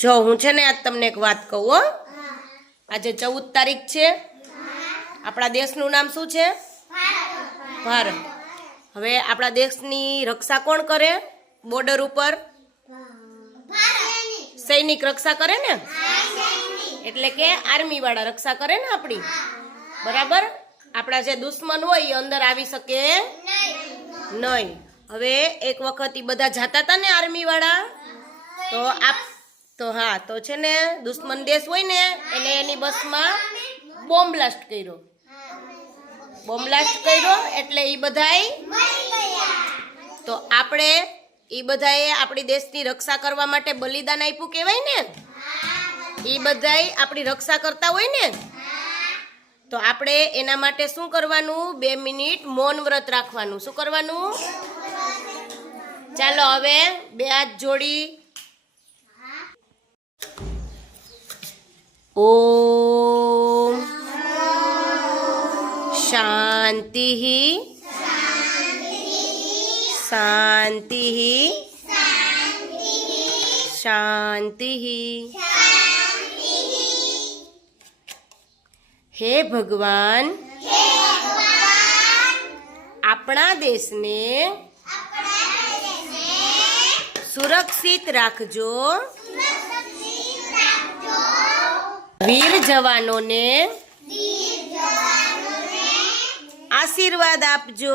જો હું છે ને આજ તમને એક વાત કહું, હો. આજે ચૌદ તારીખ છે. આપણા દેશનું નામ શું છે? ભારત. હવે આપણા દેશની રક્ષા કોણ કરે? બોર્ડર ઉપર? સૈનિક રક્ષા કરે ને? એટલે કે આર્મી વાળા રક્ષા કરે ને આપણી? બરાબર? આપણા જે દુશ્મન હોય એ અંદર આવી શકે નહીં. હવે એક વખત એ બધા જાતા હતા ને આર્મી વાળા તો આપ તો હા, તો છે ને, દુશ્મન દેશ હોય ને, એને એની બસમાં બોમ્બ બ્લાસ્ટ કર્યો. બોમ્બ બ્લાસ્ટ કર્યો એટલે એ બધાય તો આપણે એ બધાએ આપણી દેશની રક્ષા કરવા માટે બલિદાન આપ્યું કહેવાય ને? એ બધાય આપણી રક્ષા કરતા હોય ને? તો આપણે એના માટે શું કરવાનું? બે મિનિટ મૌન વ્રત રાખવાનું. શું કરવાનું? ચાલો, હવે બે હાથ જોડી ઓમ શાંતિ શાંતિ શાંતિ હે ભગવાન આપણા દેશને સુરક્ષિત રાખજો વીર જવાનોને આશીર્વાદ આપજો.